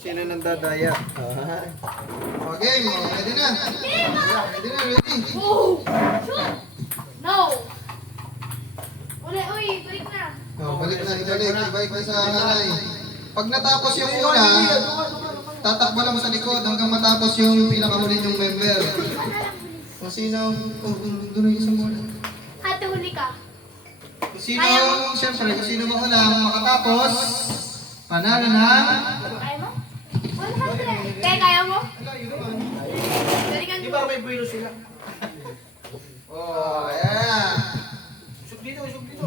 Sino nang dadaya? Okay, ready na. Ready na, ready. Oh! Shoot! No! Uli, uy, balik na. Balik na, ibalik na sa hanay. Pag natapos yung una, tatakbo lang sa likod hanggang matapos yung pinakamuli yung member. Kung sino, doon yung isang muna. Ate, huli ka. Kung sino, siyempre, kung sino maunang makatapos, panalo na. Kaya mo? 100. Kaya mo? Galingan Di mo. ba may buwelo sila? Oh, yeah. Isog dito, isog dito.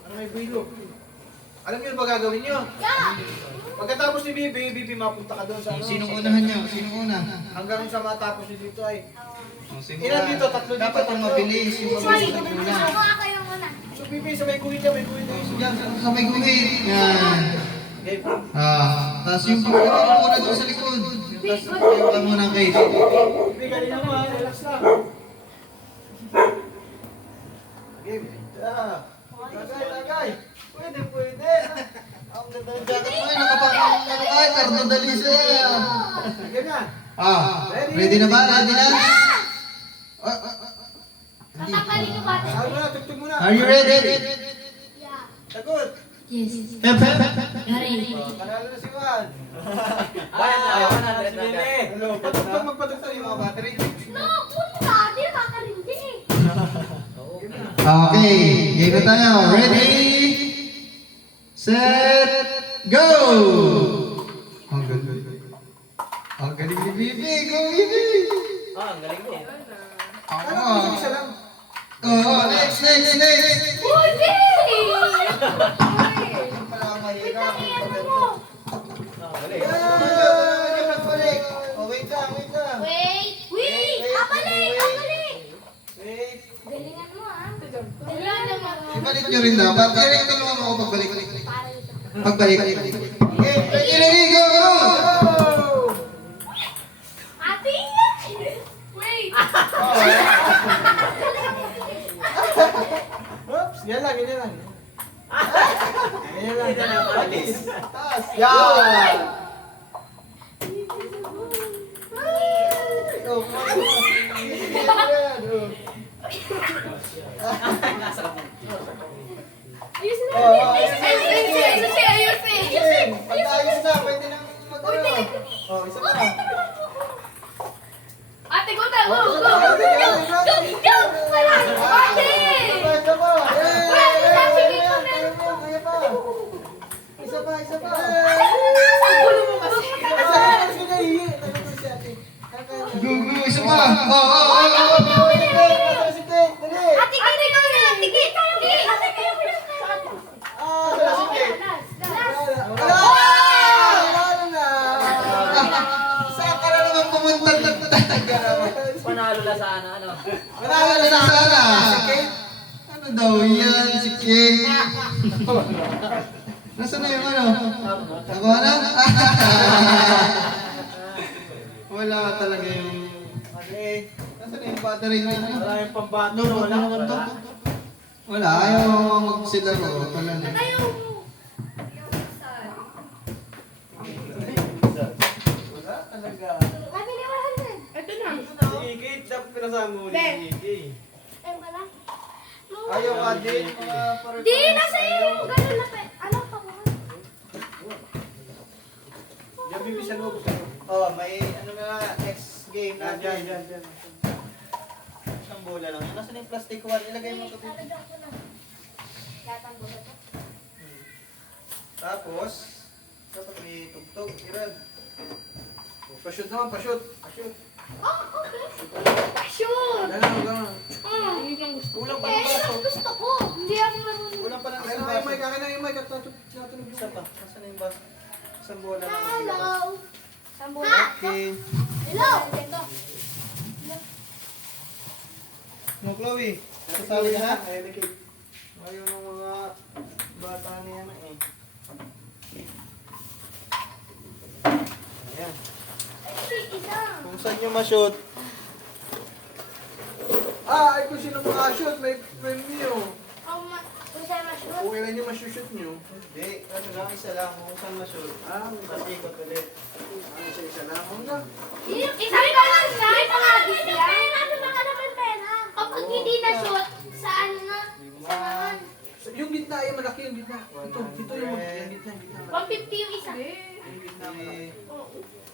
Ano may buwelo? Alam niyo ba gagawin niyo? Yeah! Pagkatapos ni Bibi, mapunta ka doon sa ano? Sino unahan niya? Sino una? Hanggang sa matapos ni dito ay. Simula. Ilan dito? Tatlo dito. Dapat ang mabilis, yung Sorry, mabilis na una. ako yung una. So Bibi, sa may guhit niya, may guhit na isog. Yan, sa may guhit. Yan. Okay. Tapos yung pagkakita muna doon sa likod. Tapos tayo ka muna ang case. Bibi, galing naman. Relax lang. Game. Lagay, lagay. Pwede, pwede. Ang ganda ng jacket mo, nakapakang ano ka, karno dali sa'yo. Ganyan. Ready na ba? Ready na? Tatanggalin ko ba? Sabi mo na, tugtog mo na. Are you ready? Yeah. Sagot. Yes. Hep, hep, hep. Gary. Panalo na si Juan. Bayan na, 100 na dyan. Hello, patugtog, magpatugtog yung mga battery. No, puno ka. Di na kakarindi eh. Okay, game na tayo. Ready? Set, go! Ang galing. Ang galing ni Bibi. Go, Bibi! Ah, ang galing mo. Ano ko isa lang? Oh, next. Pwede! Pala ang mahirap. mo. Ah, galing. Balik. Oh, wait lang, wait lang. Wait! Wait! Kapalik! Kapalik! Wait. Galingan mo ah. Galingan mo. Ibalik nyo rin dapat. Kaya tulungan mo ako pagbalik. Para ito. Pagbalik. Okay, ready, go! Oh! Ate! Wait! Oops, yan lang, ganyan lang. Ganyan lang. Hindi na palis. Taas. Yan! Oh, Ayusin mo. Oh, Ayusin. pagtayos na, pwede nang mag-ano. Oh, isa pa. Ate, go na. Go! Go! Go! Wala! Ate! Isa pa. Wait, sabi ko na. Kaya pa. Isa pa, isa pa. Gulo mo kasi. Isa pa, kasi naiihi. Nalito si ate. Go, isa pa. Oh. Si Kate, dali. Ate, kiri ka na. Ate, kiri. Ate, kayo ko lang. Ah, wala si Kate. Last. Wala na. Saan ka na naman pumunta? Panalo na sana, ano? Wala na sana. Si Kate. Ano daw yan, si King? Nasaan na yung ano? Ako na? Wala talaga yung... Okay. Nasaan na yung battery na ano? Wala yung pambato. Ano Wala. naman to? Wala, ayaw magsilaro. Wala na. Tayo. Wala talaga. Ate, liwahan din. Ito na. Si Kate, dapat pinasama mo Ben. ni Kate. Ayun ka na. Ayaw nga din. Mga parang- Di, nasa iyo yung gano'n na pe. Ano pa mo? Yan, Bibi, sa loob. Oh, may ano nga, next game Yan, natin. yan. Isang bola lang. Nasaan yung plastic one? Ilagay mo ito. Lalagyan ko na. Gatang bola to. Tapos, dapat may tugtog. Irad. Oh, pa-shoot naman, pa-shoot. Pa-shoot. Oh, okay. Shoot! Ganun, ganun. Yun yung gusto. Kulang pa Eh, ng yun baso. ang gusto ko. Hindi ako marunong. Kulang pa ng Akin isang na yung baso. mic, akin na yung mic. At natunog Isa pa. Nasaan yung baso? Isang bola lang. Hello. Sambo Okay. Hello. Ito. No, Chloe. Sasali ka na? Ayun na, Kate. Ayaw ng mga bata niya na eh. Ayan. Ay, isa. Kung saan nyo ma-shoot, Ay, kung sino makashoot, may premium. Kung saan ma-shoot. Kung ilan yung masushoot nyo. hindi. Ano lang, isa lang. Kung saan ma-shoot. Ah, Tapos ikot ulit.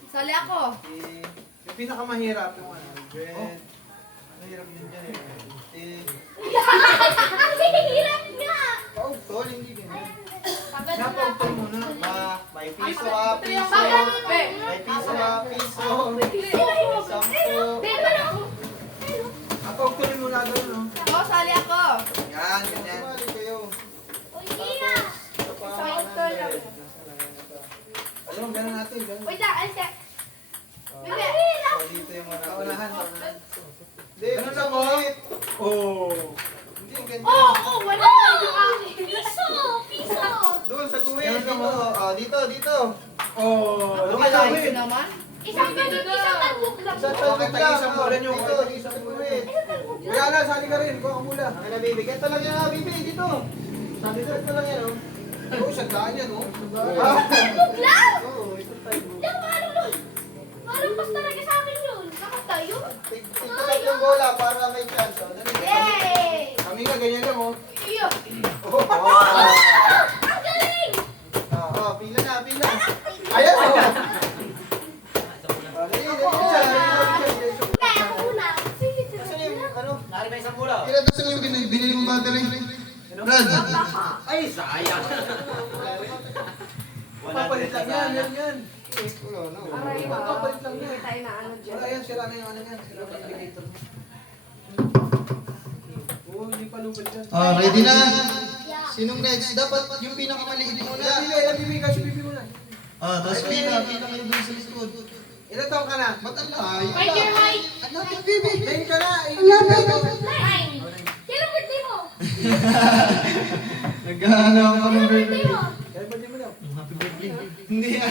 Sali ako. Yung pinakamahirap yung ano, bread. Mahirap yun dyan eh. Ang hirap nga. Pautol, hindi ganyan. Napautol muna. May piso ka, piso. May piso ka, piso. Sampo. Napautulin muna doon, no? Ako, sali ako. Yan, ganyan. Sumali kayo. Isa pa, Pautol lang. Alam mo, gano'n natin, gano'n. Wait lang, alis ka. Dito yung mga Paunahan. Hindi, Ganun lang, oh. Oh. Hindi yung ganyan. Wala na yung akin. Piso. Doon sa kuwit, Ganun dito. lang, oh. Dito, dito. Oh. Ano Lumalawin. naman? Isang ganun, isang talbog lang. Isang Okay, talbog lang. tag-isang bulan yung Dito, dito sa kuwit. Kaya na, sali ka rin. Kuha ka mula. Ang na, baby. Ganito lang yan, baby. Dito. Sabi ko, ito lang yan, oh. Oo, sandaan yan, oh. Talbog lang! Oo, isang talbog. Yung ano nun? Malumpas talaga sa akin yun. Nakatayo. Tignan yung bola para may chance. Oh. Dali. Yay! Kami nga, ganyan lang, oh. Iyo. Oh. Ang galing! Pila na, pila. Ayan, oh. Dali, dali. Kaya ako una. Sige, Saan yung, ano? Nari ba isang pula? Kailan na saan yung binili mong battery? Brad. Ay, sayang. Papalit lang yan, yan. Wala na. Aray, Papalit lang yan. tayo na ano dyan. Wala yan, sira na yung ano yan. Sira na yung indicator. Oo, hindi pa lupad yan. Ready na? Sinong next? Dapat yung pinakamaliit muna. Ilan bibi kasi bibi mo na. Tapos pila kayo dun sa likod. Ilan taong ka na? Ba't ang layo? Right here, right. Ang lapit, baby. Nine ka na. Ang lapit. Nine. Yan ang birthday mo. Naghahanap ako ng Yan ang birthday birthday. mo. Kaya ba di mo daw? Happy birthday. Hindi na.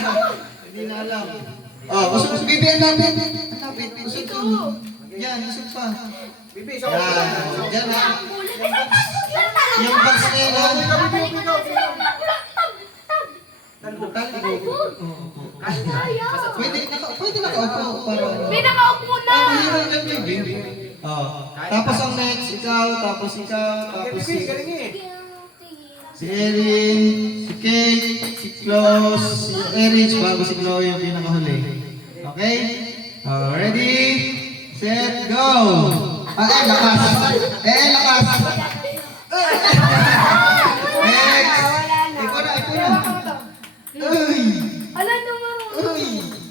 Hindi na alam. Usok, baby, ang lapit. Ang lapit. Usok Ito. Yan, usok pa. Bibi, isa Yan. ko. Yan na. Ang kulay. Isang talbog lang talaga. Yung box na yun. Isang talbog lang. Talbog. Talbog. Kaya. Pwede nakaupo. Para May nakaupo na. mahirap yan, baby. Tapos ang next, ikaw, tapos ikaw, tapos Bibi, galing eh. si Erin, si Kate, si Klaus, si Erich, bago si Chloe yung pinakahuli. Okay? Ready, set, go! Lakas! Lakas! Next! Ikaw na, ikaw na! Uy! Ala naman. Uy!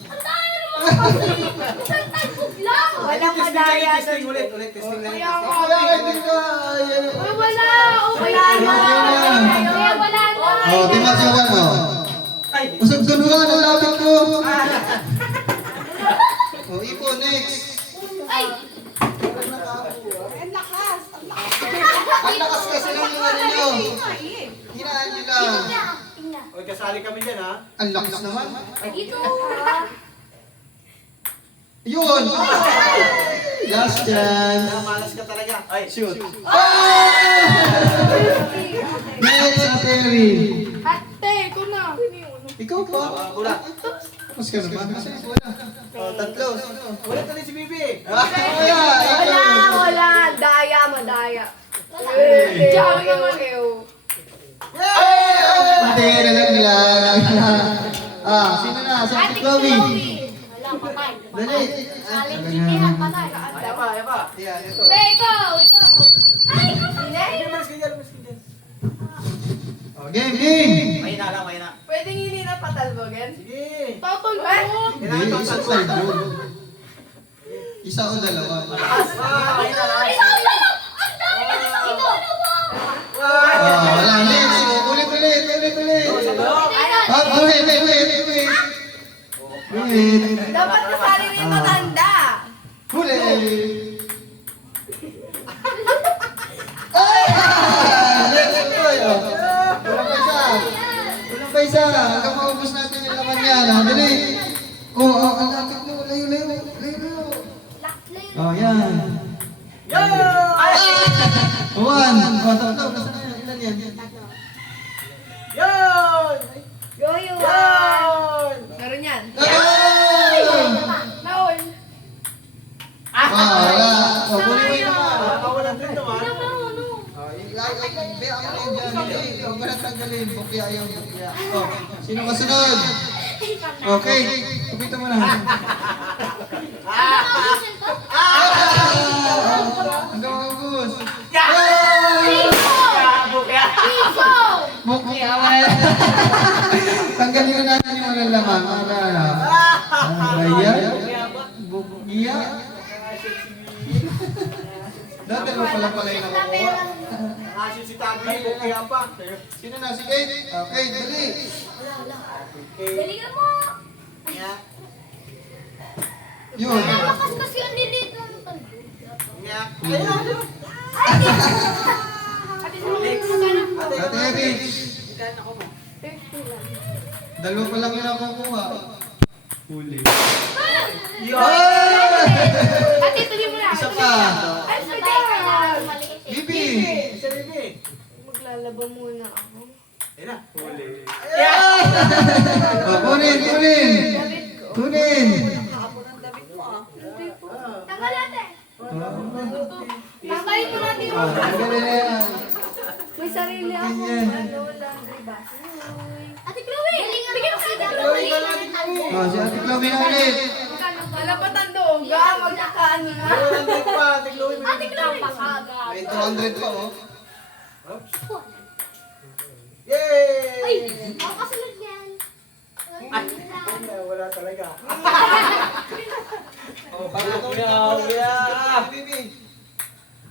Ang tayo naman kasi. Isang talbog lang. Walang madaya. Testing ulit, testing na Kaya yun. nga. Ay, dito! Ayan. Ay, wala. Wala na. Kaya wala na. Timas yung ano. Usap tulungan, ang lapit ko! Ipo, next! Ay. Ang lakas kasi ng mga ninyo! Hinaan nyo lang! Oy, kasali kami dyan, ha? Ang lakas naman! Ito. Yun! Last chance! Malas ka talaga. Ay, Shoot! Next, Terry! Ate, ito na. Ikaw pa? Wala. Mas ka naman? Tatlo. Ulit ulit si Bibi. Wala. Daya, madaya. Diyan mo kayo. Hindi, nalang. Sino na? Sa si Chloe. Wala, patay. Dali. Patay. Ay, pa. Yan, ito. Ikaw. Ay, Hindi, umalis ka dyan, umalis ka dyan. Game! Mahina lang, mahina. pwedeng hindi na patalbogin? Sige. Totol ba? Hindi, isa sa Isa o dalawa. Mahina lang. Isang dalawa! Ang dami na sa ito! Wala, next. Ulit. Wait. Dapat kasali rin yung matanda. Huli. Next, Troy. Walang pa isa. Hanggang maubos natin yung laman yan. Dali. Ang lapit mo. Layo. Yan. One. Tatlo. Ilan yan? Yun! Yoyo! Yun! Meron yan. Naol. Naol. Wala. Kunin mo yun. Nakawalan din naman. Huwag ka na tanggalin. Bukya ayaw. Sino kasunod? Okay, kumita mo na. Hanggang August. Muki, awal. Tanggalin na natin yung walang laman. Ayan. Bukia. Dati mo pala yung nakukuha. Asin si Tabi, kaya pa. Sino na? Si Kate? Okay, dali. Galingan mo! Yun. Nalakas kasi ang lilit ng Ate Erich. Dalawa pa lang yung nakukuha. Huli. Ate, tuloy mo na. Isa pa. Ay, sorry. Kailangan maliit eh. Bibi. Isa Bibi. Maglalaba muna ako. Ayun na. Huli. Oh, kunin, kunin. Kunin. Tanggal natin. Tanggalin mo natin yung Tanggalin na yan. may sarili ako. Ganyan. Laundry basket. Ate Chloe! Bigyan mo sa Ate Chloe! Oh, si Ate Chloe na ulit. Malapatan doon ga, magkakaano na. Ate pa, Ate Chloe. Ate Chloe! Pasaga. May 200 pa, oh. Yay! Ay! Ako kasunod yan. Wala talaga. Oh, para ito. Bibi.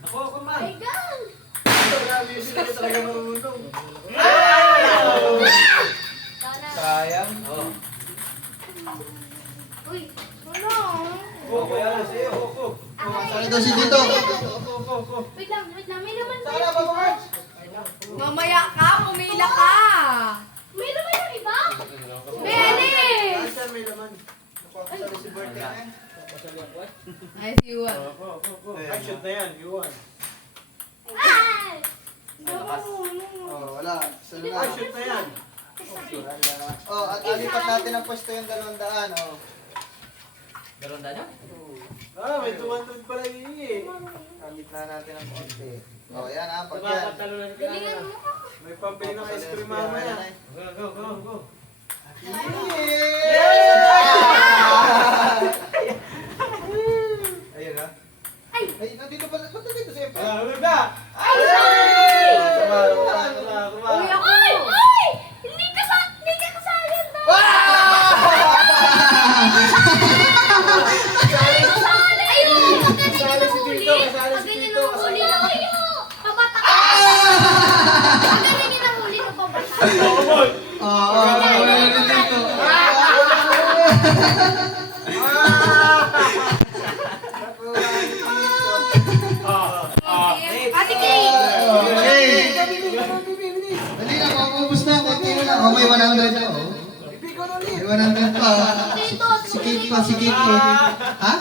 Ako man. Ay, gang! Grabe yung sila talaga marunong. Sayang. Uy! Ano? Go, kaya na siya. Go. Saan ito si Tito? Wait lang. May naman ba? Sana ba March? Mamaya ka, pumila ka. May naman yung iba? May alis! Asan may laman? Napakasali si Bert. Ay, si Juan. Ay, shoot na yan. You won. Ay! Oh, wala. Saan Ay, shoot na yan. Oh, at alipat natin ang pwesto yung 200, oh. Ah, may 200 pala yun eh. Alit na natin ang konti. Oh, yan ah, pag yan. Napapatalo na Galingan mo. May pambili ng ice cream mamaya. Go. Ayun ah. Ay! Ay, nandito pala. Ba't nandito si Empa? Ano ba? Ay, sorry! Uy, ako. Ay! Ay! Hindi ka kasali yan daw! Ayun! Pag ganyan Kasali si huli. Tito, kasali Pag si ganyan Tito, ang huli na kayo. Pabatak. Pag ganyan ang huli na pabatak. Oo, wala na dito. Ate Kay. Okay. Dali na, maubos na. Konti na lang. Oh, may 100 pa, oh. May 100 pa. Dito. Si Kate pa, si Kate pa. Ha?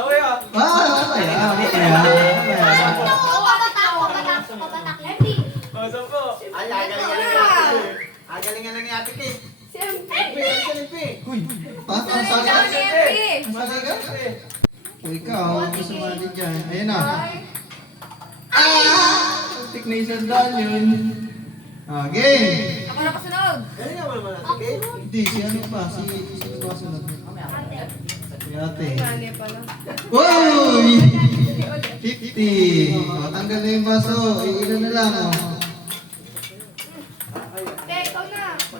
Away ah. Kaya. Pabatak. Hindi. Saan po? Ay, agalingan na ni Ate Kate. Siyempre. Uy, ang Sorry, sali. Jeffrey. Ang sali ka? O ikaw, ako sumali dyan. Ayun na. Tik na isang daan yun. Game! Ako na kasunod. Galingan mo naman Ate Kate. Hindi, si ano pa? Si susunod. Si ate. Mali pala. Uy! 50! O, tanggal na yung baso. Ilan na lang, oh. Okay, ikaw na. O,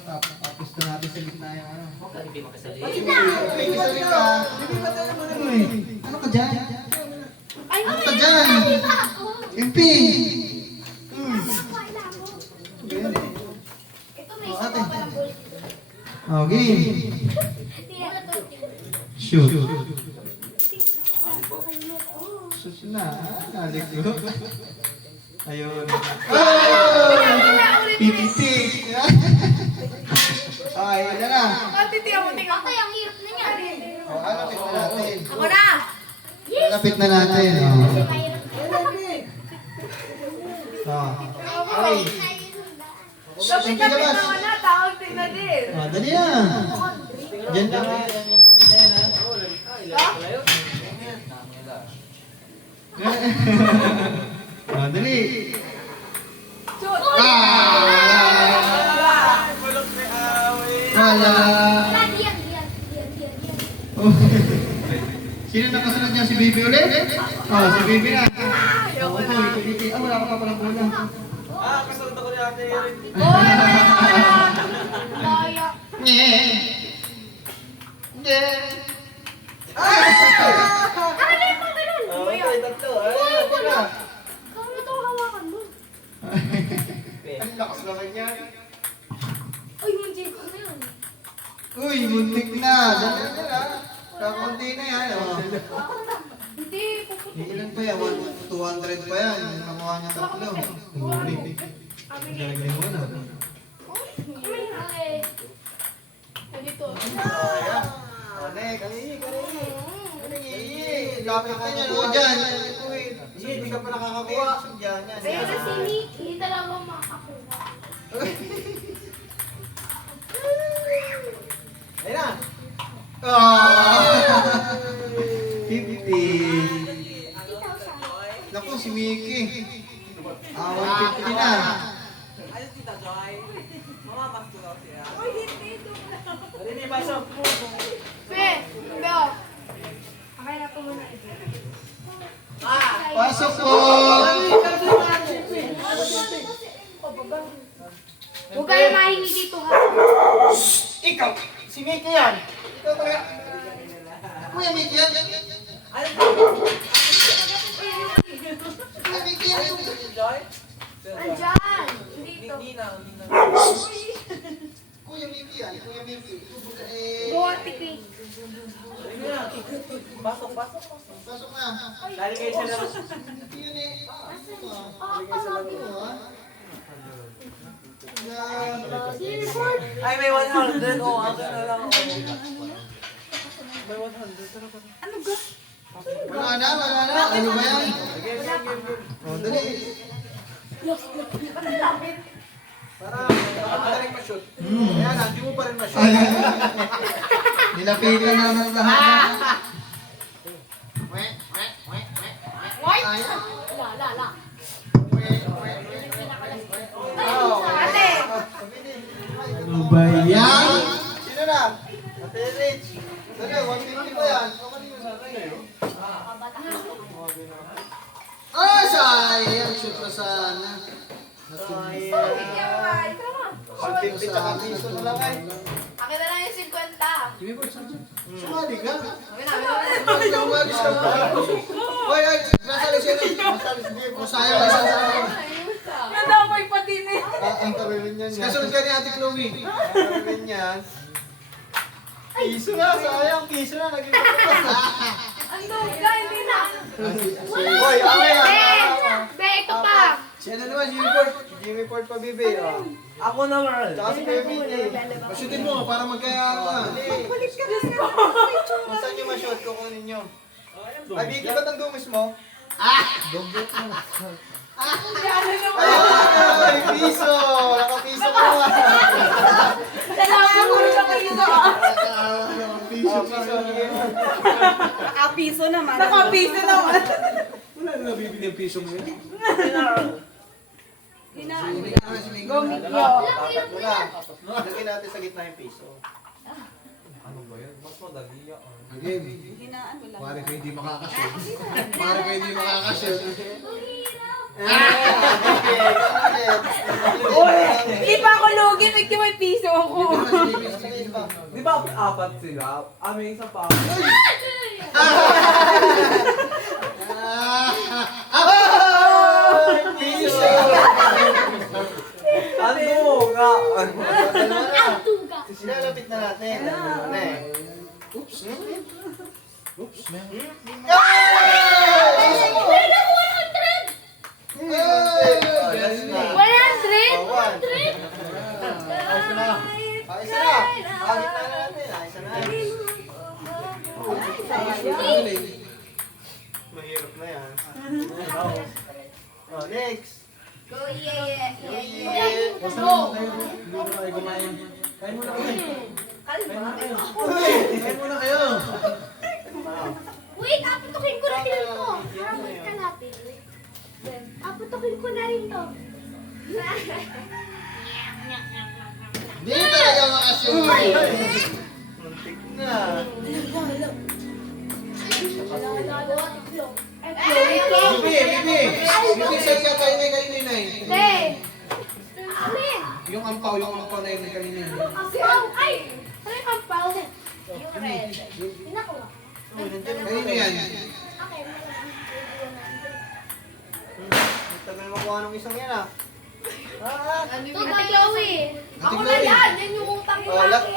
tapos na natin sa gitna yung ano. Gitna. Ay, kisali ka. Uy, ano ka dyan? Ay, Ano ka dyan? MP! Ito may isa pa palang bulit dito. Okay. Shoot. Shoot na. Naliko. Ayun. Oh! Pipitik. Okay, yan na. Ate, tiyan mo, tingnan ko. Tatay, ang hirap na niya. O, alapit na natin. Ako na. Alapit na natin. O. Mahirap na. Okay. Kapit Sige, labas. na wala, tawag tingnan din. O, dali na. Diyan lang. O, dali. Shoot. Ah! Wala. Sino nakasunod niya? Si Bibi ulit? Oh, si Bibi na. Oo, Bibi. Ah, wala ka pa palang bola. Kasunod ako ni Ate Erin. Oy, Daya. Nye. Nye. Ano yung mga ganun? Okay, tatlo. Ay, Uy, ate wala. na. Kamo ito hawakan mo. Ang lakas naman yan. Uy, munjay ko na yun. Uy, muntik na. Dali na lang. Kakunti na yan. Oh. Hindi, puputi. Ilan pa yan? 200 pa yan. Nakuha niya tatlo. Galing mo na. Dito. Next. Lapit ka niyan. O dyan. Hindi ka pa nakakakuha. Yan, yan. Ayun na si Nikki, talaga makakuha. Ayun na. Ah! 50. Naku, si Mickey. 150 na. Ayun, Tita Joy. Mamamas ko daw siya. Hindi, pasok. Pe, Beo. Okay na po muna. Pasok po. Huwag kayo mahingi dito ha. Ikaw, si Mickey yan. Ikaw talaga. Kuya Mickey yan. Ayun, Kuya Mickey yan. Joy? Andyan. Dito. Hindi na. Kuya Mickey yan. Kuya Mickey. Buhat tiki. Ayun na. Pasok. Pasok na. Dali kayo siya lang. Yun eh. Ay, may 100. Oh, ako na lang ako. May 100. Wala na. Ano ba yan? Oh, dali. Para madaling ma-shoot. Ayan, hindi mo pa rin ma-shoot. Ay, nilapitan naman lahat. White? La. Ate. Ano ba yan? Sino na? Ate Rich. Dali, 150 pa yan. Ah, sayang. Shoot pa sana. Sayang. 150 tsaka piso na lang ay. Akin na lang yung 50. Sumali ka. Umalis ka pa. Oy, nasali siya na. Nasali si Bibo. Sayang isa sa Nadamoy pa din eh. Ang karoon yan. Kasunod ka ni Ate Chloe. Ang karoon yan. Piso na, sayang. Piso na, naging Ang duga, hindi na. Hoy, away Be, yan. be, ito pa. Si ano naman, Jimmy Ford. Jimmy Ford pa, Bibi. Ako naman. Tsaka si Kuya Mickey. Pasutin mo para magkaya ka. Balik ka na. Kung saan nyo ma-shoot, kukunin nyo. Ay, Vicky, ba't ang dumis mo? Ay, piso! Nakapiso ka na. Salamat mo sa piso. Piso. Nakapiso naman. Nakapiso naman. Wala na nabibili ang piso mo yun. Hinaan mo. Gomikyo. Tatlo lang. Lagyan natin sa gitna yung piso. Ano ba yan? Mas madali yan. Again. Hinaan mo lang. Pare kayo hindi makakashoot. Pare kayo hindi makakashoot. Hindi pa ako lugi, may piso ako. Di ba apat sila? May isa pa. Piso! Ano nga? Ang duga. Silalapit na natin. Ano eh? Oops. Oops. Wala, 100. Last na. 100? Ayos na. Ayos na. Ayos na natin. Ayos na. Mahirap na yan. Oh, next. Go, yeah. Go. Hindi mo kayo kumain. Kain muna kayo. Kain muna kayo. Wait, aputukin ko na rin to. Wait ka natin. Aputukin ko na rin to. Hindi talaga makashoot. Muntik na. Bibi, sa'yo ka kayo kanina eh. Hindi. Alin? Yung ampaw na yun kanina. Ampaw. Ay! Ano yung ampaw? Yung red. Pinakuha. Kanina yan. Okay. Tagal makuha nung isang yan ah. Ito, Ate Chloe. Ate Ako na Chloe. yan. Yan yung utang yung Wala. akin.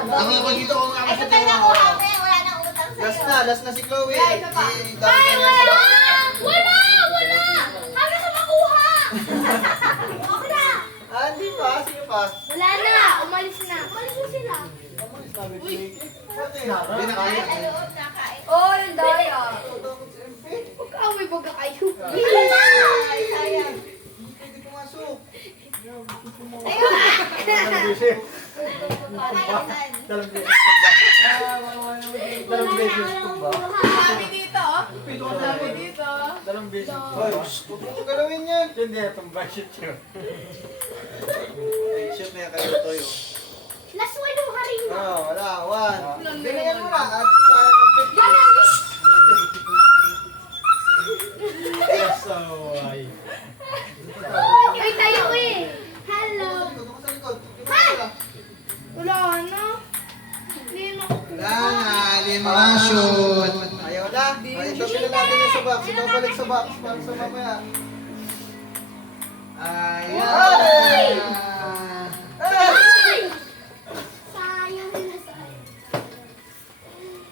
Ako ba dito kung ako sa tayo? Wala nang utang Last na si Chloe. Ay, wala! Wala! Wala! Kami sa makuha! Okay na! Hindi pa, sige pa. Wala na! Umalis na. Umalis na sila. Hindi na kaya. Oh, yung daya. Pag-away baga kayo. Wala na! Sayang. Hindi pumasok. Dalang beses ko ba? Kami dito. Kami dito. Dalang beses. Hoy, huwag mo galawin yan. Hindi, itong budget yun. Ay, shoot na yan kayo Toyo. Last one yung harina. Wala, one. Bigyan mo na at sayang ang 50. Yan ang So, ay. Ay, tayo eh. Hello. Sa likod. Hi! Wala na. Hindi na. Wala na, lima shoot. Ayaw na. Ay, tapin na natin yung sa box. Ikaw balik sa box para sa mamaya. Ayan. Ay! Sayang na sayang.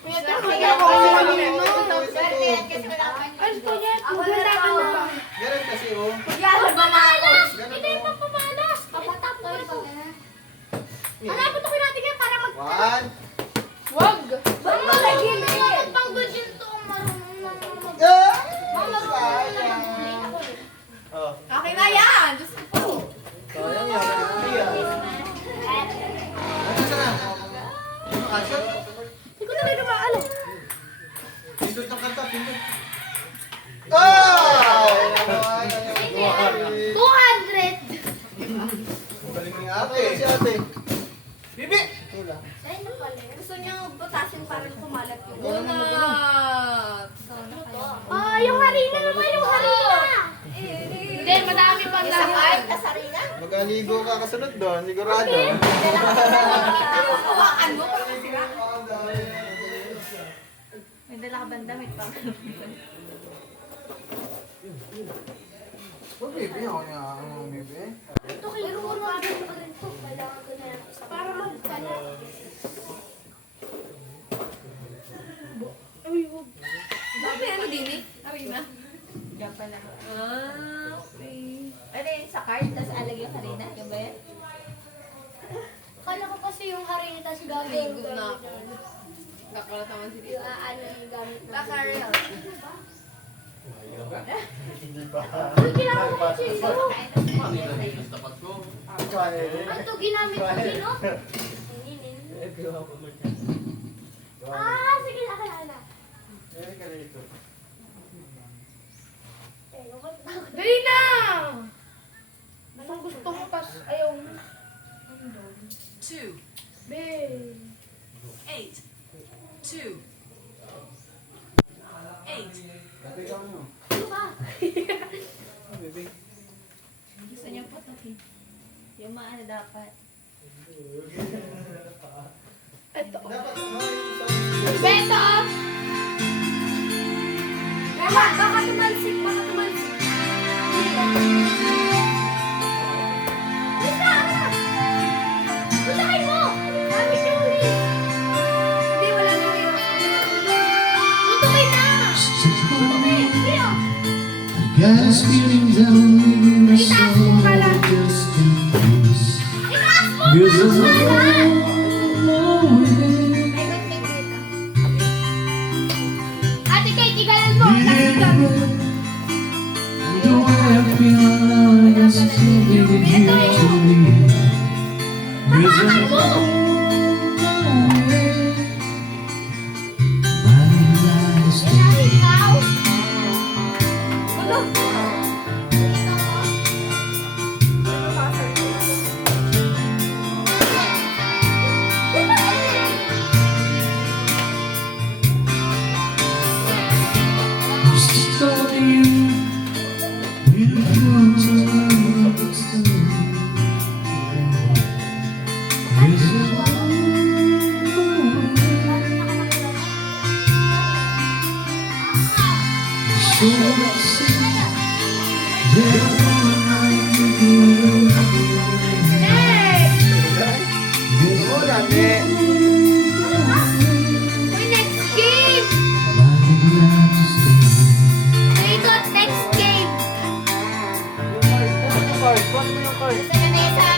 Kaya ako kasi kanina. Ay, gusto niya. Maganda ka na. Ganun kasi oh. Yan, pamalas! Ito yung pampamalas! Kapatapos ito. Hanapin ko natin yan para mag... One. Wag. Bang malagin na yan! Pang good yun to ang marunong mag... Yeah! Bang Sayang. Oh. Okay na yan. Diyos ko po. Sayang yan. Hindi yan. Ano sana? Action? Hindi ko na rin maalam. Pindot ng kanta, pindot. Oh! 200! Galing ni ate. Si ate. Bibi! Wala. Ay, napali. Gusto niya butasin para kumalat yung... Bunat. Ah, yung harina naman, yung harina! Hindi, madami pang lahat. Magaligo ka kasunod doon, sigurado. Hawakan mo para masira. May dala ka bang damit pa? Bibi, ako niya ang bibi. Ito, kailangan ko na rin pa rin ito. Kailangan ko na lang isa. Para magkalat. Ay, huwag. Bakit ano din eh? Arena? Diyan pala. Okay. Ano yun sa card? Tapos alag yung harina? Yung ba yan? Kala ko kasi yung harina, tapos gamit Ligo na ako. Kakalat naman si Yung Tito. ano yung gamit na. Kakarel. Ang ginamit ko sino? Ang to ginamit ko sino? Ah, sige na, kaya na. Dali na! Anong gusto mo tas ayaw mo? 2, Be. 8, 2, 8. Ano ba? Gusto niya po ito. Yung maano dapat. Ito. Dapat Beto! Baka tumalsik, baka tumalsik. Basta! Busahin mo! Gamit yung ulit. Hindi, wala na rin. Tutukin na! Tutukin! Sige oh. Got this feeling down in my Itaas mo soul, ka lang. just in case. Itaas mo! Cause I'm Wala! on my way. Ate Kate, igalan mo! Tagsigan. The way I feel now is giving you to me. Cause I'm on my way. My life's Kaya ikaw? Ano? Wala, ne. Uy, next game! Ikot, next game! Paano mo yung card? Sa Vanessa.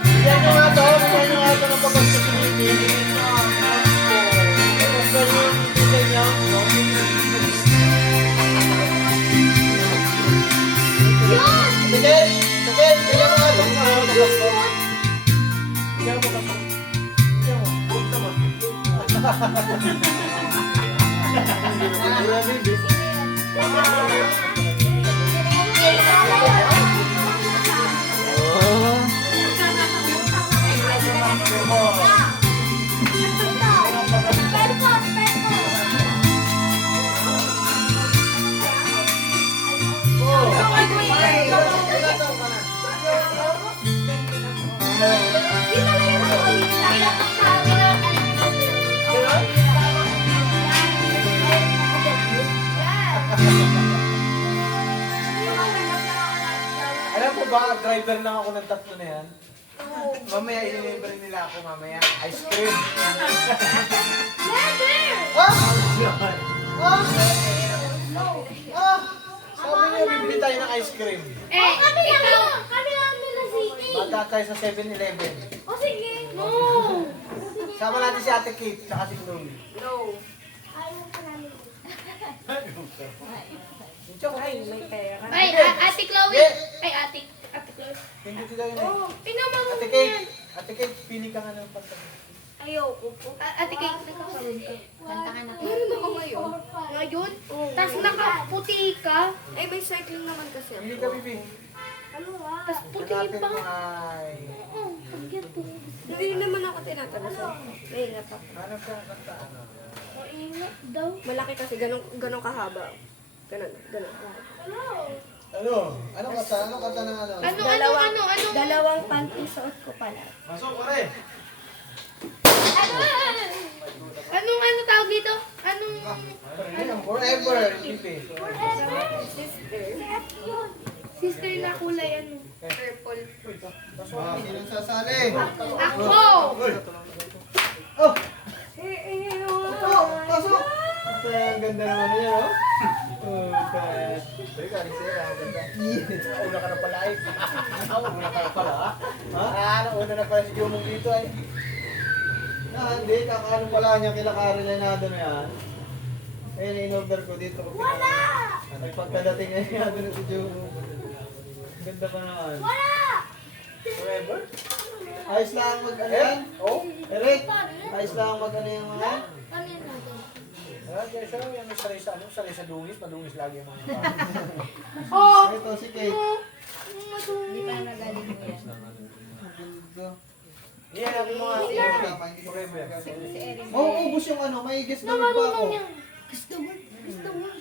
Bigyan nyo nga to ng pabagsak sa Mimi. Pabagsak yung bigyan niya. Yun! Bigyan! Bigyan! Bigyan mo nga to. Bigyan mo ka. Bigyan mo. Huwag naman. Grabe, baby. Alam mo ba, driver lang ako ng tatlo na yan. Mamaya i-deliver nila ako mamaya. Ice cream. Ah! Ah! Ah! Sabi niyo, bibili tayo ng ice cream. Eh, kami lang nila City. Bata tayo sa 7-Eleven. O sige. No. Sama natin si Ate Kate, tsaka si Chloe. Ayaw pa namin. Ay, Ate Chloe. Ay, Ate Chloe. Hindi sila yun eh. Pinamaro Ate mo Kate, yan. Ate Kate, pili ka nga ng pantalon. Ayoko po. Ate Kate, nagkakaroon ka. Kanta ka na. Meron ako ngayon. Ngayon? Tapos nakaputi ka. Ay, may cycling naman kasi Pili ako. ka, Bibi. Ano ba? Tapos puti Hanapin pa. mo ay... Oo, pagyan po. Hindi naman ako tinatabasan. Maingat ako. Hanap ka ng kanta, ano? Maingat daw. Malaki kasi, ganun kahaba. Ganun. Ano? Anong kanta? Anong kanta ng ano? Ano? Dalawang panty suot ko pala. Pasok, pare! Anong tawag dito? Anong... Forever, Bibi. Sister na kulay, ano? Purple. Sinong sasali? Ako! Oh! Eh, Pasok! Ang ganda naman niya, oh. Okay. Sorry, kaling sila. Ang ganda. Una ka na pala, eh. Una ka na pala, ha? Una na pala si Jumong dito, ay. Hindi. Kakaano pala niya kila Carolinado na yan. Ayun, in-order ko dito. Wala! Nagpagkadating na niya doon si Jumong. Ang ganda pa naman. Wala! Forever? Ayos lang mag-ano yan? Oh? Eric? Ayos lang mag-ano yung mga? Ano yan natin? Kaya siya, yung sanay sa dungis, madungis lagi yung mga bata. Oh! Ito si Kate. Hindi pa nagaling mo yan. Yan ang mga forever. Oh, ubus yung ano, may guest na pa ako. Kiss the word.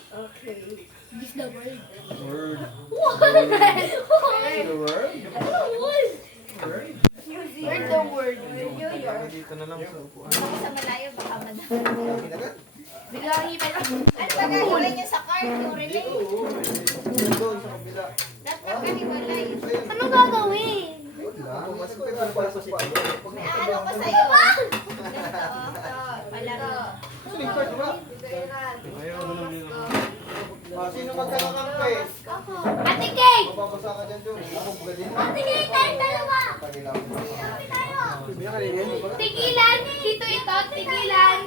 Okay. Kiss the word. Word. What? The word? Word. Word? Where's the word? Dito na lang sa upuan. Ako sa malayo, baka madami. Agad? Biglang hipan ako. Ano ba gagawin niyo sa card? Yung relay? Oo. Doon sa kabila. Dapat magkaniwalay. Ayun. Anong gagawin? Wala. Mas ko yung para sa upuan. May ano ko sa'yo. Palaro. Lingkod ba? Ayaw mo lang nila. Sino magkakamp eh? Ako. Ate Kate! Mababasa ka dyan doon. Ako buga din. Ate Kate, tayong dalawa. Pagilaw. Kampi tayo. Tigilan! Dito ito, tigilan!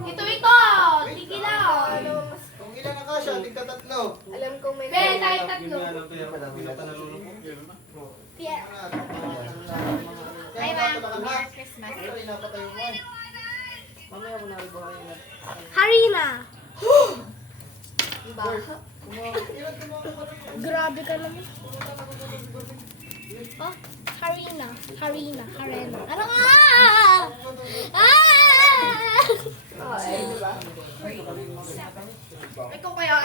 Ito, tigilan! Ilan na kasya? Tingka tatlo. Alam ko may... Be, tayo tatlo. Tiya. Ay, ma'am. Merry Christmas. Mamaya mo na ribahin na. Harina. Ilan tumawa ka rin? Grabe ka naman. Oh, Harina. Harina. Ano nga?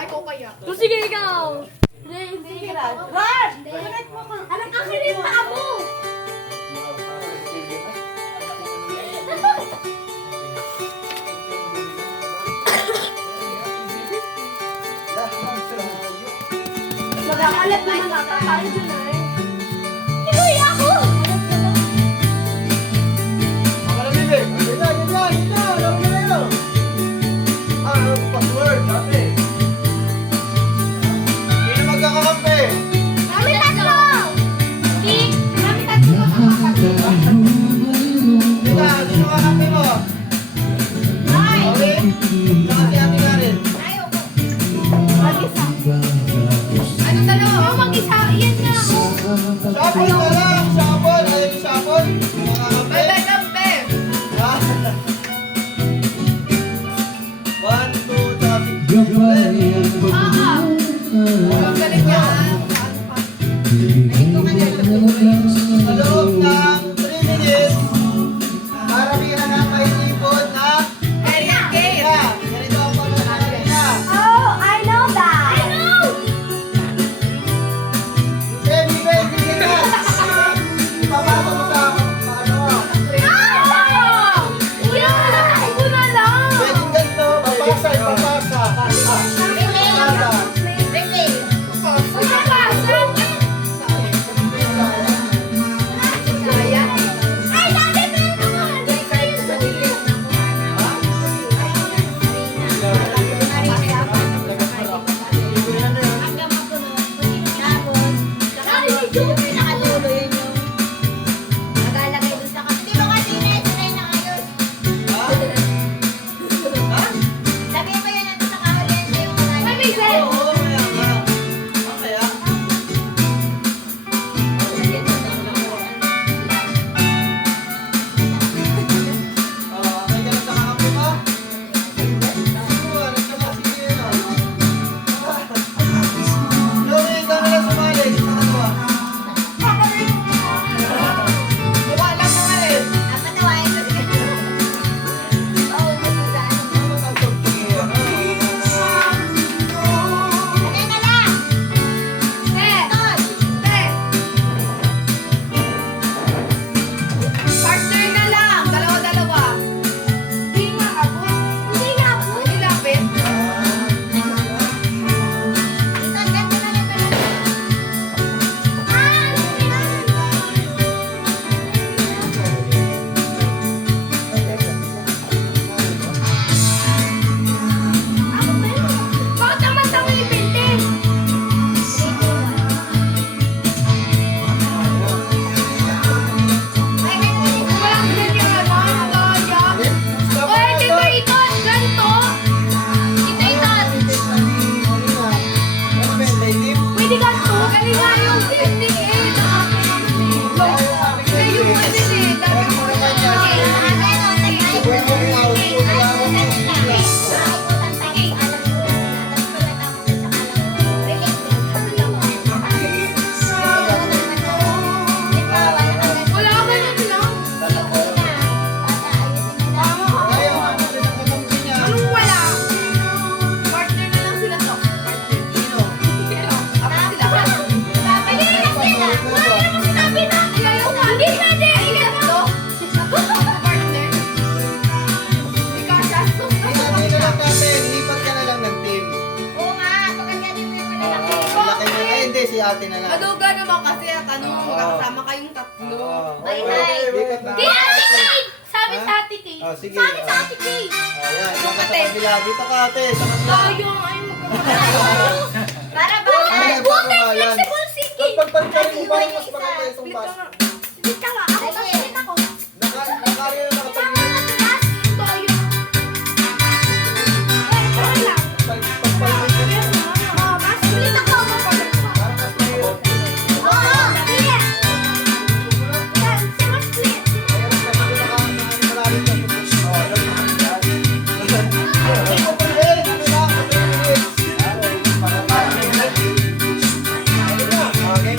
Ikaw kaya. Sige, ikaw. Sige, Rod! Anong akin pa ako? Magkakalat naman ata tayo dyan eh. Hindi ako! Makalabili! Yun na! Alam mo na yun! Password, dati. Hindi na magkakakampi. Kami tatlo! Kami tatlo magkakapatid. Sino kakampi mo? Ay! Okay? Nakati-hati ka rin. Ayoko. Mag-isa. Ano dalawa? Oh, mag-isa. Yan nga ako. Shuffle na lang! Shuffle! Ayaw yung shuffle? Makakampi? Kampe! Ha? 1, 2, 3. Ang galing niya. Sa loob ng 3 minutes, maramihan na maisipon na Area game. kaya. Ganito ang pagkakari na. Oh, I know that. I know! Baby, sige na. Ipapasok mo sa ano. Ah! Iyan! Ito na lang! Pwedeng ganito, ipapasa. Ay, dati tayo naman! Ay, si Joey nakatulo yun yung nagalagay dun sa kasi. Di ba kasi sinay na ngayon? Sabi mo yun nandun sa kahulihan siya yung mga Ay, may set! Oo, kaya nga. Mamaya. Okay ka na sa kakampi mo? Joey, ikaw na lang sumali. Isa ka ba? Mukha lang naman eh. Napatawain ko siya. Oo, magkasaan. Ano ba ang tugtugin? Ano na lang? Ton! Partner na lang. Dalawa-dalawa. Hindi nga ako. Hindi nga ako. Hindi lapit. Ito, ganito na lang talaga. Ah! Ako ba yun? Bakit naman sa may pintin? Walang ganyan ano. Gaya. Oy, tito ito. Ganito. Pwede ka to? Galing nga yung hindi eh. Hindi yung pwede eh. Dami mo Wala ka ganyan lang. Anong wala? Partner na lang sila to. Partner. Pero, ako sila. Ilayo ka. Hindi pwede! To. Partner. Ikaw siya. Lipat ka na lang ng team. Oo nga, pagkagaling mo yung malalaki. Laki na. Eh, hindi, si ate na lang. Maduga naman kasi at ano, magkakasama kayong tatlo. Bye, bye. Lipat na. Kaya Ate Kate! Sabi sa Ate Kate. Oh, sige. Sabi sa Ate Kate. Ayan, dito ka sa kabila. Dito ka ate, sa kabila. Sayang, ay magkakasama. Para ba? Ay, Buti pamahalan. flexible si Kate. Pagpagpagkarin mo, Ay, parang iwan mas yung maganda isa. itong Split pass. ka nga. Split ka nga. Ako, tapos split ako. Nakari na Ikaw nakapag- nga, tulas. Sayang. Eh, ikaw lang. pag- pagpag-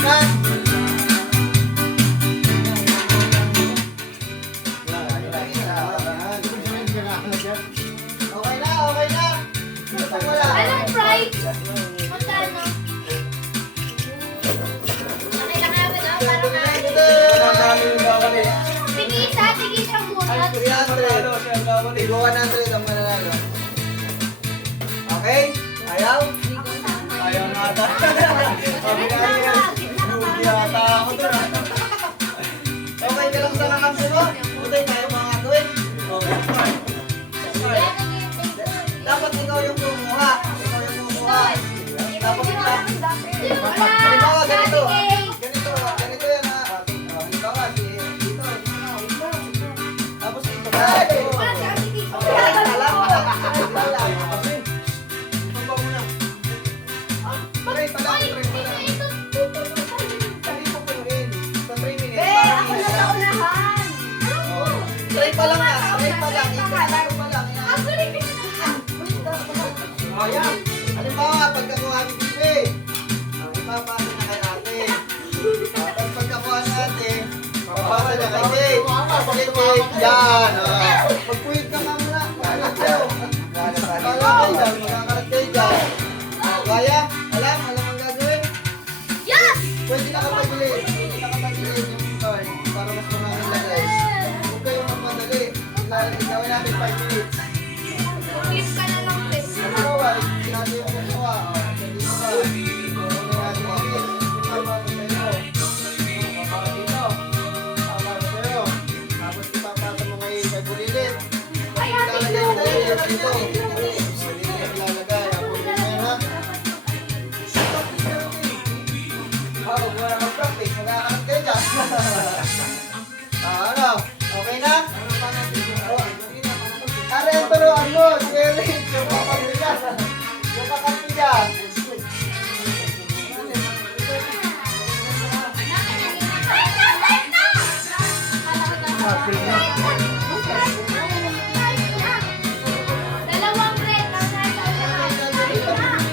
na. Okay na, okay na. Basta wala. Anong price? Magkano? Nakita ka naman ah, parang tigisa, tigisa muna. 300. Tigo 100 ang mananalo. Okay? Ayaw? Ayaw na ata. Sabi na yan. Lugi ata ako doon. Okay ka lang sa kakampi mo? Utay na yung mga gawin. Okay. Dapat ikaw yung kumuha. Ikaw yung kumuha. Dapat ikaw. Halimbawa, ganito. Ganito yan ha. Halimbawa, dito. Tapos dito. Try pa lang. Halimbawa, pagkakuha ni Pipe, ipapasa na kay ate. Tapos pagkakuha natin, papasa na kay Jake. Yan. Magpuhit ka nga muna. Magkakarat kayo dyan. Kaya? Alam ang gagawin? Yes! Pwede na kapagili yung card para mas maraming lagay. Huwag kayong magmadali. Gawin natin 5 minutes. Please ka na lang, please. Halimbawa, hindi natin yung kumuha. Hindi mo ba? Hindi natin yung kiss. Ipapasa sa'yo. Ipapasa dito. Ipapasa sa'yo. Tapos ipapasa mo ngayon kay Bulilit. Ay, ate, Ilalagay no. sa'yo dito. Bulilit ang ilalagay. Ako din yan ha. Huwag mo na mag-practice. Magkakarat kayo dyan. Ano? Okay na? Ano yung turuan mo? Swearing. Yung kakampi dyan. Yung kakampi dyan. Dalawang red ang nasa unahan. Ano ba ang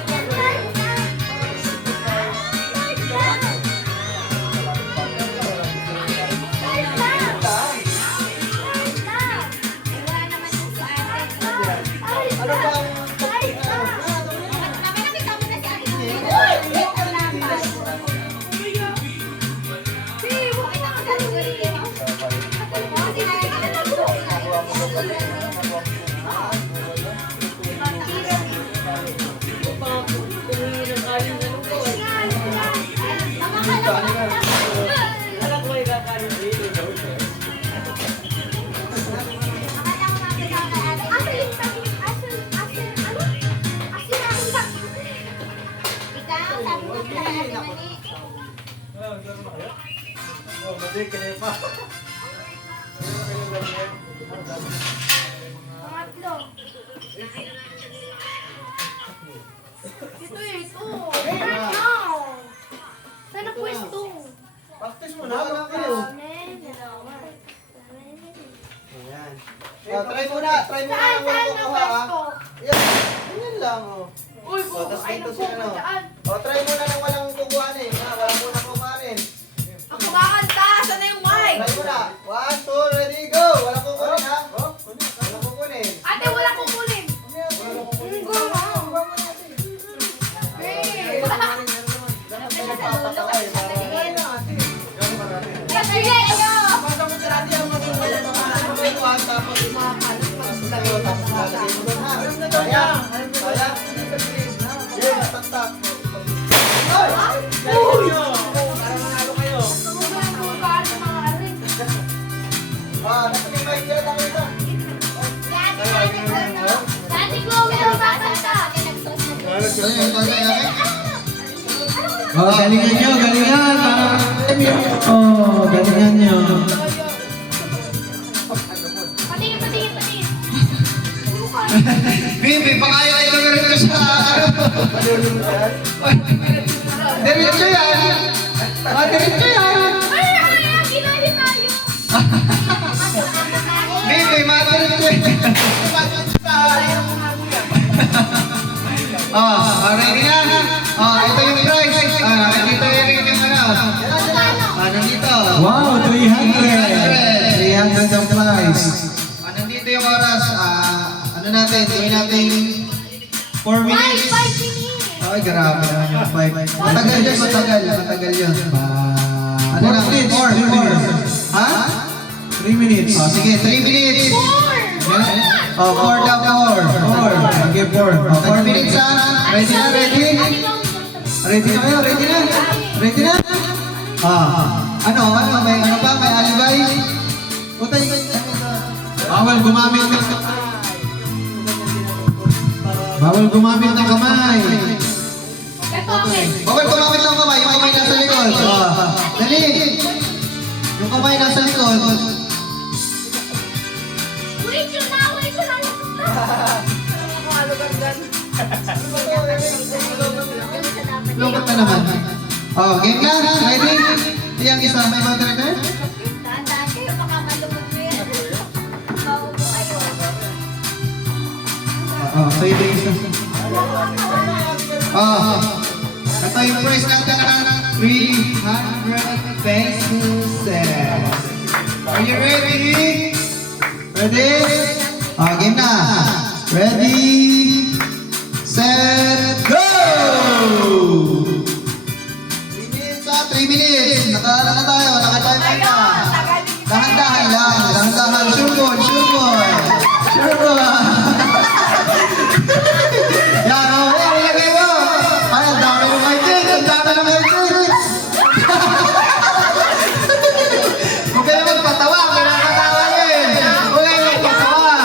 Sana pwesto. practice mo na? Wala kayo. Ayan. Try mo na Saan? lang Saan walang na kukuha ha. pwesto? Yan. Ganyan lang oh. Uy, Tapos ay dito naku, si ano. saan? Try mo na lang walang kukuhanin. Walang muna kukuhanin. Ang kumakanta! Saan na yung mic? Try mo na. 1, 2, ready, go! Walang kukunin ha. Walang kukunin. Ate, wala kukunin. Walang kukunin. Go, ha? Pasa mo sa atin ang magkukuha ng mga ano may kuha tapos sa'yo tapos lalagay mo doon ha. Kaya? Kaya? Yes, tak-tak. Uy! Para manalo kayo. Dapat yung mic dyan lang ito. Dati ko, meron ba kanta? Oh, galingan nyo, galingan. Oh, galingan nyo. Patingin, patingin, patingin. Bibi, baka yung ito ko sa diretso yan. Diretso yan. Ay, ginali tayo. Bibi, madiretso yan. Ready na? Ito yung prize. Dito yung ano. natin. Gawin natin 4 minutes. 5 minutes. Ay, grabe naman yung 5. Matagal yun, matagal yun. Ano lang, 4. Ha? 3 minutes. Oh, sige, 3 minutes. 4. Oh, 4 daw, 4. Okay, 4. 4 minutes ha. Ready na, ready? Ready na kayo, ready na? Ready na? Ano, may ano pa, may alibay? Utay, bawal gumamit ng kamay. Ito, okay. Bawal gumamit ng kamay, yung kamay nasa likod. Dali. Yung kamay nasa likod. Wait yun na, wait yun na. Lungkot na naman. Oh, game na? Ready? Yung isa, may moderator? Tandaan kayo, baka malungkot mo yan. Maupo kayo. So ito yung isa. Ito yung price natin na 300 pesos. Are you ready? Ready? Game na. Ready, set, go! 3 minutes. Nakaano na tayo, naka-timer na. Dahan-dahan lang, dahan-dahan. Sure boy, sure boy. Sure boy. Yan, ilagay mo. Ay, ang dami ng margin, ang dami ng margin. Huwag kayo magpatawa, pinapatawa yun. Huwag kayo magpatawa.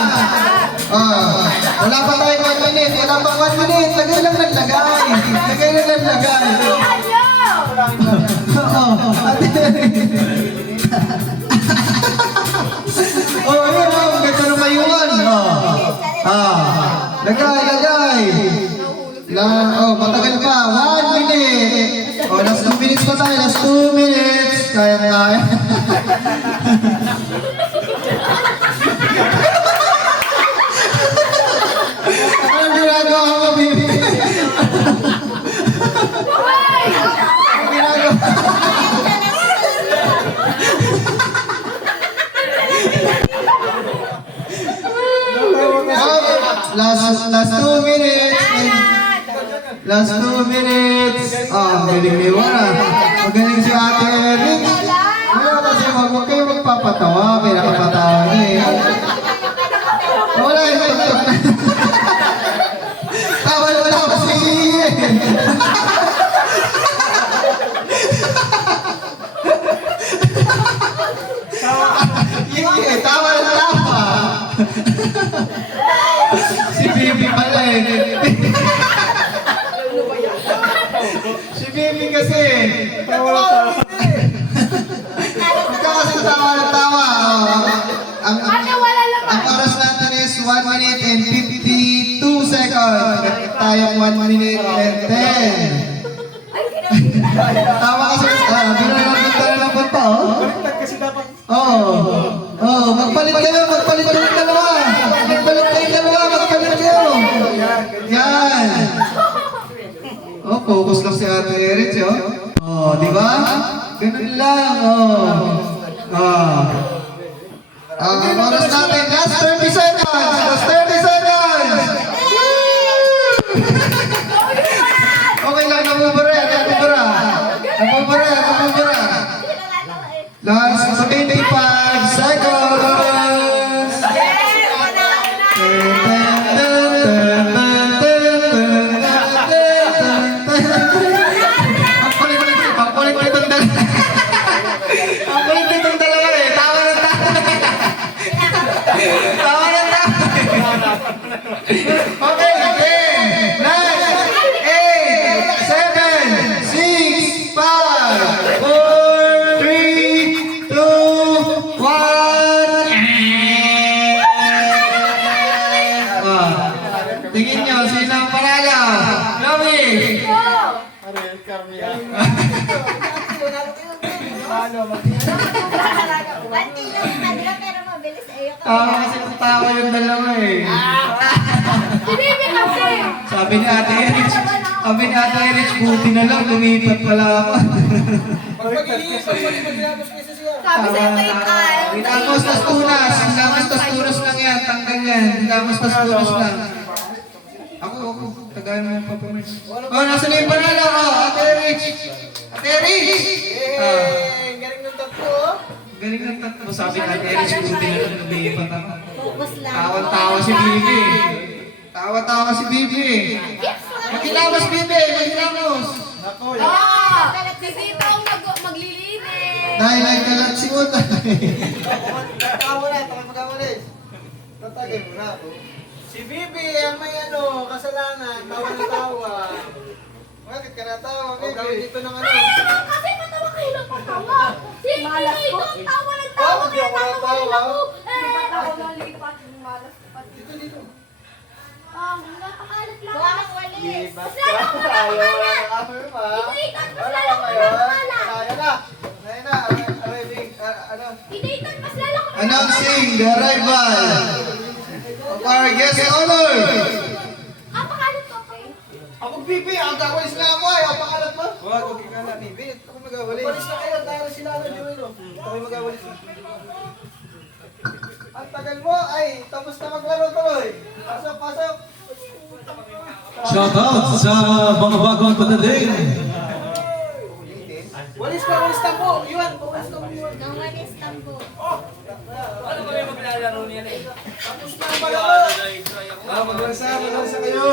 Wala pa tayong 1 minute, wala pa 1 minute. Lagay lang naglagay. Lagay lang naglagay. Yun, ang ganda ng mayuan. Lagay. Matagal pa. 1 minute. Last 2 minutes pa tayo. Last 2 minutes. Kaya. Anong ginagawa mo, baby? Anong ginagawa? Last 2 minutes. Last 2 minutes. Ang galing ni Wara. Magaling si Ate Erin. Kasi huwag kayo magpapatawa. May nakapatawa niya eh. Wala yung tuktok na. Tawal mo na kasi. Tawa na tawa. Si Bibi pala eh. Si Bibi kasi. Kasi tawa na tawa. Ang oras natin is 1 minute and 52 seconds. Tayo 1 minute and 10. Tawa kasi. Binanong tayo ng punta oh. Kasi dapat Magpalit kayo yung dalawa. Magpalit kayo. Yan. Focus lang si Ate Erin, di ba? Ganun lang, ang oras natin, last 30 seconds. Okay lang, namubura. Last 25 seconds. Ang kulit nitong dalawa eh. Tawa ng tawa. Okay, again. 9, 8, 7, 6, 5, 4, 3, 2, 1. Tingin nyo, sino ang panalo? Lomi! Banti lang yung kanila pero mabilis. Ayoko. Kasi natawa yung dalawa eh. Si Bibi kasi. Sabi ni Ate Erich, buti na lang, lumipat pala ako. Pag mag-ilipos kasi siya. Sabi sa'yo kay Kyle. Hinamos tas tunas lang yan, tanggal yan. Hinamos tas tunas lang. Ako, tagayan mo yung papamerch. Oh, nasa na yung panalo ko, Ate Erich. Ate Erich! Galing ng tatlo, oh. Galing ng tatlo. Sabi ni Ate Erich, buti na lang, lumipat ako. Focus lang. Tawa-tawa si Bibi. Tawa-tawa si Bibi. Maghilamos, Bibi, maghilamos. Nako, Ah! Si Tito ang maglilinis. Dahil ka lang si Uta. Tawa na, mag-awalis. Tatagay mo na ako. Si Bibi, ang may kasalanan, bawal na tawa. Bakit ka natawa, Bibi? Huwag gawin dito ng ano. Kasi matawa kayo ng patawa. Si Tito, tawa ng tawa. Oh, Kaya di ako tatawa rin natawa. ako. Lipat ako ng lipat. Malas pa. Dito, dito. Napakalat lang. Huwag walis. Libat ka. Ayaw na nakapir pa. Wala ka ngayon. Kaya na. Kaya na. Arriving, ano? Hindi, mas lalo ko. Announcing the arrival of our guest honor. Pakalat ko. Ako, Bibi, ang gawalis na ako ay. Ang pangalat mo? Huwag ikalat. Bibi, ako magawalis. Magawalis na kayo. Tayo sila na Joel. Ako magawalis. Ang tagal mo ay tapos na maglaro tuloy. Pasok, pasok. Shoutout sa mga bagong padating. Walis ka, walis tambo. Iwan, walis tambo. Nang walis tambo. Ano kami maglalaro niyan eh? Tapos na ang palaro. Maglansa kayo.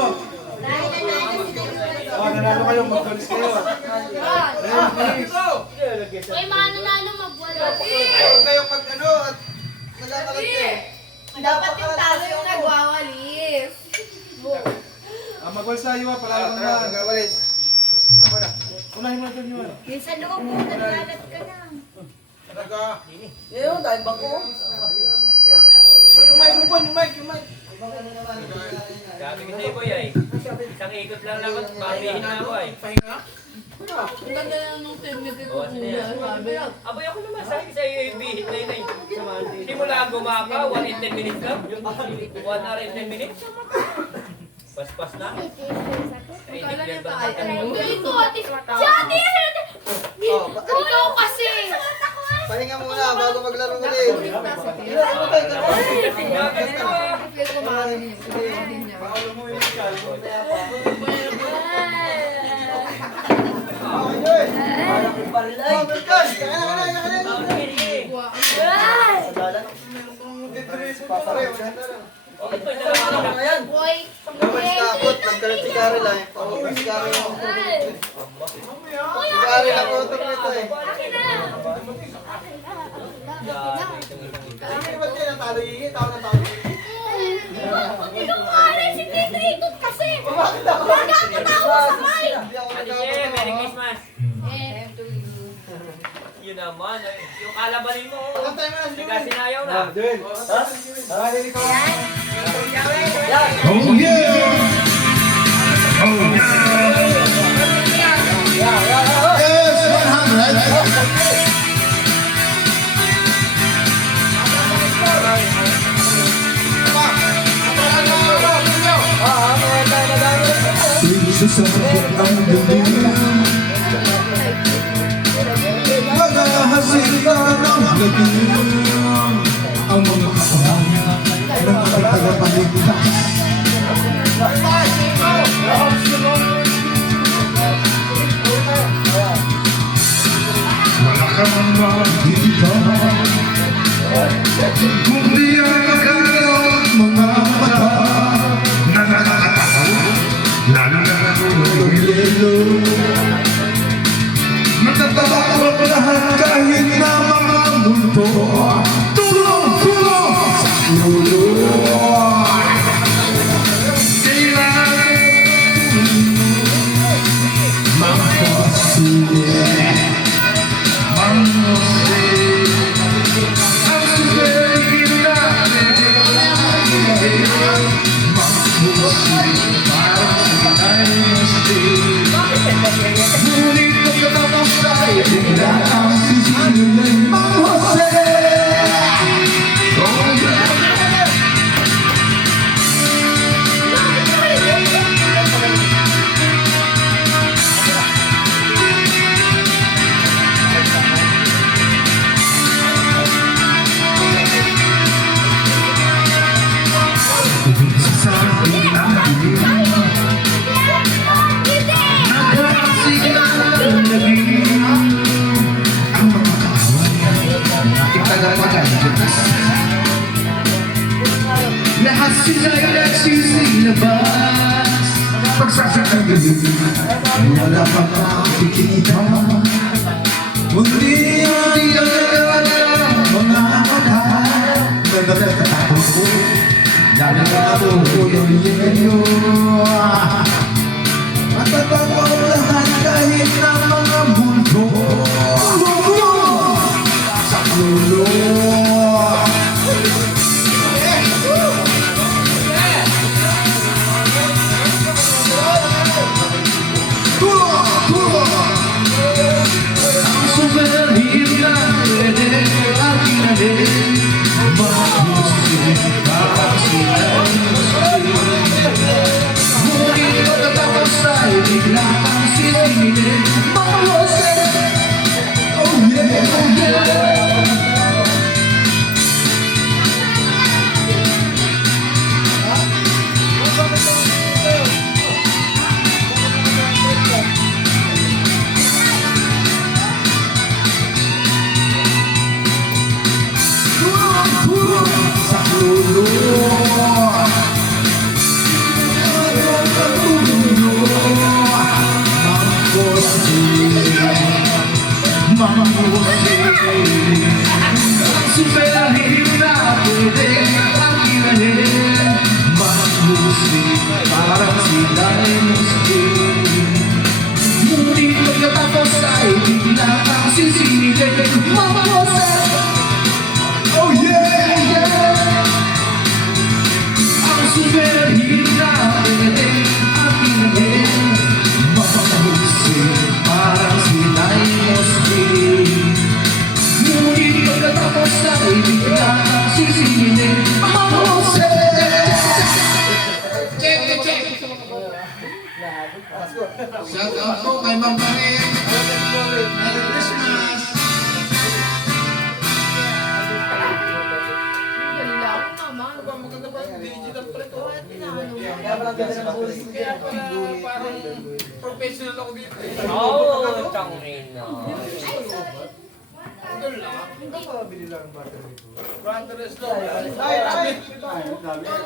Dahil nanalo si Tito. Nanalo kayo, magwalis kayo. Uy, mga nanalo magwala. Huwag kayo pag at nagkakalat kayo. Dapat yung talo yung nagwawalis. Magwalis tayo, palalo ka na. Magwalis. Ako na. Unahin mo doon yun. Minsan loob mo, naglalat ka na. Talaga. Yun, dahil ba ko? Yung mic. Sabi ko sa'yo boy ay. Isang ikot lang naman, pabihin na ako ay. Ang ganda lang nung team ni Tito O, sige. Kuya. Sabi lang. Aboy ako naman, sabi ko sa'yo yung bihit na yun ay. Simula gumapa, 1 in 10 minutes lang. 1 hour and 10 minutes. Paspas na. Ay, Kala niya declare ba tayo. naman? Ito, ate. Si ate! Ikaw kasi. Pahinga muna bago maglaro ulit. Feel ko makarinig. Hindi niya. Boy. Sigari lang po ito nito eh. Akin na. Ba't kayo natalo yun? Tao na tao. Ikaw nga si Tito Ikot kasi. Wag ako tawa sa mic. Ate Che, Merry Christmas. Eh, Yun naman, ay. Yung kalabanin mo. Pagkantay mo na si Nagka sinayaw na. Joel. Ha? Nangalili ko. Oh yeah! Oh yeah! Yes, 100! Isasabot ang dilim. Maghahasin ka ng lagim. Ang mga kasamanyan ng mga tagapagligtas. Wala ka man makikita. Kung di ang magkakaroon mga mata na nakakatawa, lalo na natulog ng yelo. Natatakot lahat kahit na mga multo. Tulong sa ulo. Kailangan mangkosile. Ngunit pagkatapos tayo, bigla ang sisilulan sila'y nagsisilabas. Pagsasakali, wala pa nakikita. Unti-unti ang nagawala mga mata. Nagtatapos ko, lalagado ko ng yelo. Matatapos lahat kahit na mga multo. Sa lulo. Ang superhero na pwede ang kinalin. Mahusay para sila'y ngunit pagkatapos ay bigla kang sisingilin. Mahusay. Oh yeah, oh yeah. Sa lulo. Superhero na pwede ang kinalin. Mahusay parang sila'y muslim. Ngunit pagkatapos ay bigla kang sisingilin. Mahusay. Oh yeah, yeah. Ang superhero na pwede ang kinalin. Mahusay parang sila'y muslim. Ngunit pagkatapos ay bigla kang sisingilin. Mahusay. Shout out po kay Ma'am Karen. Merry Christmas! Professional ako dito. Oh, tangina. Bili lang ng battery. Batteries daw. Ay!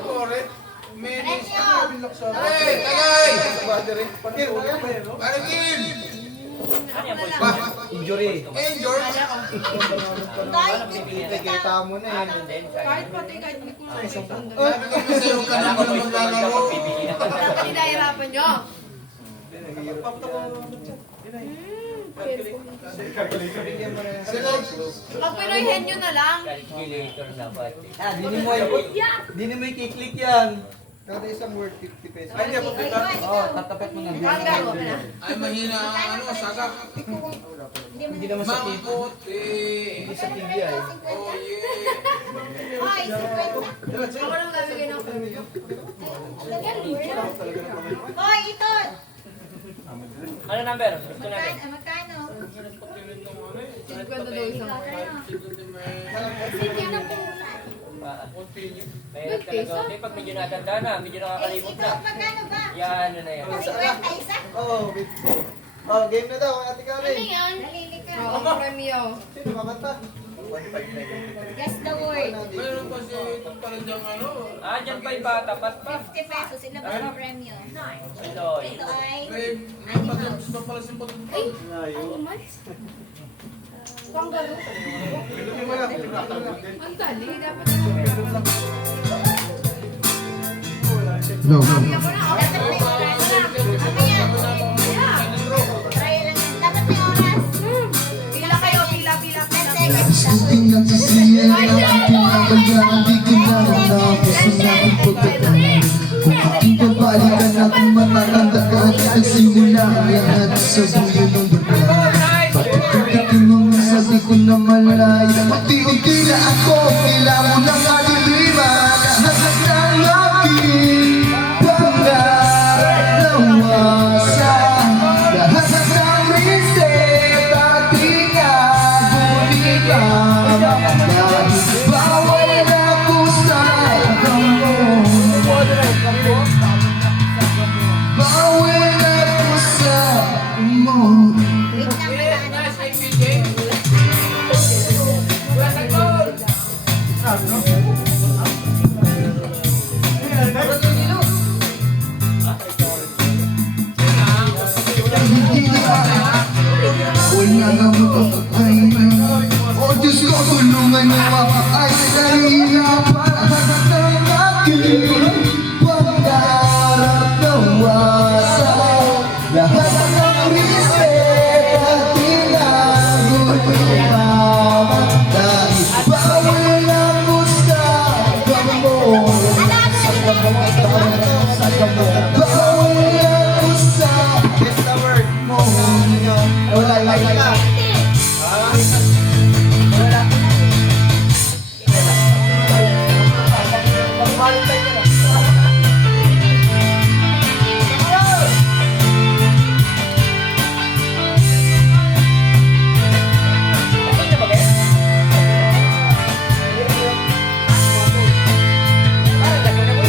Correct. Menis. Hey, tagay! Battery. Pakil, wala pa yun, no? Parang Kim! Ano yan, boys? Ba? Injury. Eh, George! Kita mo na eh. Ano din, kaya. Kahit pati kahit hindi ko lang isang Sabi ko sa'yo, huwag ka Wala na ka, boys. maglalaro. Bibigyan ako. Dapat hinahirapan nyo. Bigyan mo na yan. Pag Pinoy henyo na lang. Calculator dapat. Ah, dini mo i-click yan. Kada isang word, 50 pesos. Ay, hindi, Oo, tatapat mo na. Hanggang mo na. Ay, mahina ang ano, sagak. Hindi naman sa TV. Maputi. Hindi sa TV ay. Oh, yeah. Ako lang gagawin ng premium. Hoy, ito! Ano number? Gusto natin. Magkano? 50 daw isang. Sige na po. Mahirap talaga. Hindi, pag medyo natanda na, medyo nakakalimot na. Magkano ba? Yan, ano na yan. 50 isa? Oo, oh, game na daw, Ate Ano Karen. yan? Nalilika. Oo, premium. Sino kakanta? Guess the word. Meron pa si itong parang diyang ano. Ah, dyan pa yung bata. Pat pa. 50 pesos. Ilabas mo premium. Ito. Ito ay... May pag-ups pa pala si pag Pinutin mo lang. Ang dali, dapat na. No, no. Sabi ako na, Dapat may oras. Mamaya. Try lang yan. Dapat may oras. Pila kayo, pila. 10 seconds. Suting nagsisiyan na ang pinabagyan. Di ko na natapos ang aking pagkakaroon. Kung aking babalikan at matatandaan, nagsimula ang lahat sa dulo ng bayan. Pagkakating mga sabi ko na malay, unti-unti na ako, kailangan mo ng kaliliman. Lahat ng aking pangarap nawasan. Lahat ng reset at ikabulitan. Dahil bawal na ako sa kamon. ay O Diyos ko, tulungan mo ako ay nahihirapan ng aking pagdarap na wasak lahat ng respeto at tinago dahil bawal ako sa gamo sa gamo bawal ako sa Guess the word. mo Wala. Wala. Pag-valentine ka na. Ano ba kayo? Parang laki na po.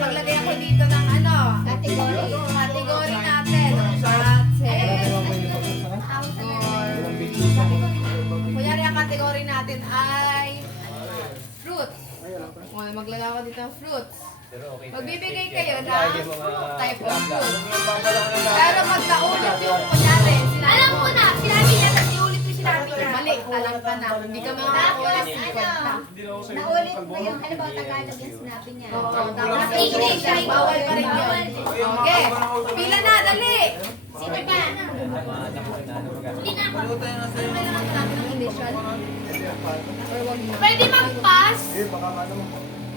Maglagay ako dito ng ano, category natin. Kunyari ang category natin ay fruits. Maglagay ako dito ng fruits. Magbibigay kayo ng type of fruit. Pero pag naulit yung kunyari, Alam ko na, sinabi niya, tapos iulit ko sinabi niya. mali, alam ka na. Hindi ka makakakuha ng 50. Naulit ko yung, alam ba, Tagalog yung sinabi niya. Oo, tapos English, ay bawal pa rin yun. Okay, pila na, dali! Sino ba? Hindi na ako. Kailangan natin ng initial. Or wag mo. Pwede mag-pass?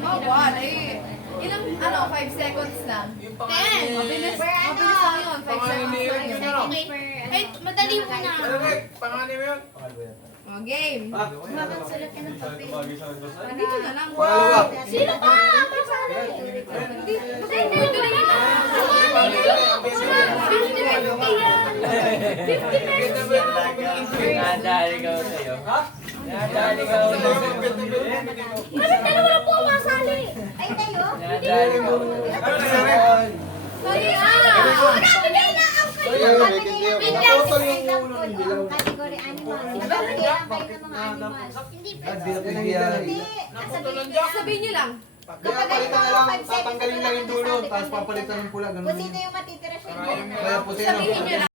Oh, wala eh. Ilang, 5 seconds lang. 10. Mabilis. Mabilis lang yun, 5 seconds lang yun. Eh, madali mo na. Pangalan mo yun? Oh, game. Makakasulat ka ng papel. Dito na lang. Sino ka? Masali. Hindi. Nadali ka sa'yo. Nadali ka sa'yo. Bakit dalawa lang po ang masali? Ay, tayo? Nadali ka Sorry Bigay na ang kayo. Bigyan sa example, category animal. Bigyan kayo ng mga animals. Hindi pwede. Sabihin niyo lang. Kapag Papalitan na lang, tatanggalin lang yung dulo, tapos papalitan ng pula. Kung sino yung matitira siya. Kaya puti na. Sabihin niyo lang.